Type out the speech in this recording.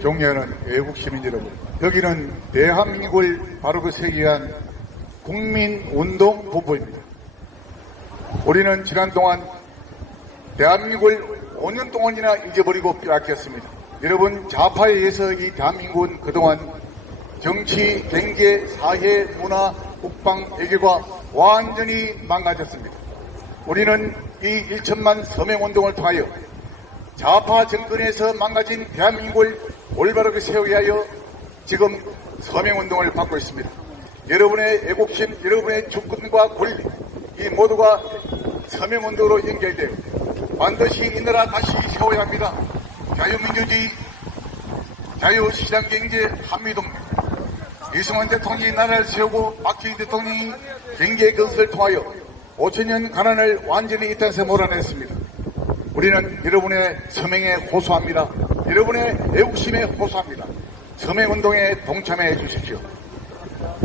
존경하는 외국 시민 여러분, 여기는 대한민국을 바르고 세기 위한 국민운동 본부입니다. 우리는 지난 동안 대한민국을 5년 동안이나 잊어버리고 빼앗겼습니다. 여러분, 좌파에 의해서 이 대한민국은 그동안 정치, 경제, 사회, 문화, 국방, 외교가 완전히 망가졌습니다. 우리는 이 1천만 서명운동을 통하여 좌파 정권에서 망가진 대한민국을 올바르게 세우기 위하여 지금 서명운동을 받고 있습니다. 여러분의 애국심, 여러분의 주권과 권리, 이 모두가 서명운동으로 연결되어 반드시 이 나라 다시 세워야 합니다. 자유민주주의, 자유시장경제, 한미동맹. 이승만 대통령이 나라를 세우고 박정희 대통령이 경제 건설을 통하여 5천년 가난을 완전히 이 땅에서 몰아냈습니다. 우리는 여러분의 서명에 호소합니다. 여러분의 애국심에 호소합니다. 서명운동에 동참해 주십시오.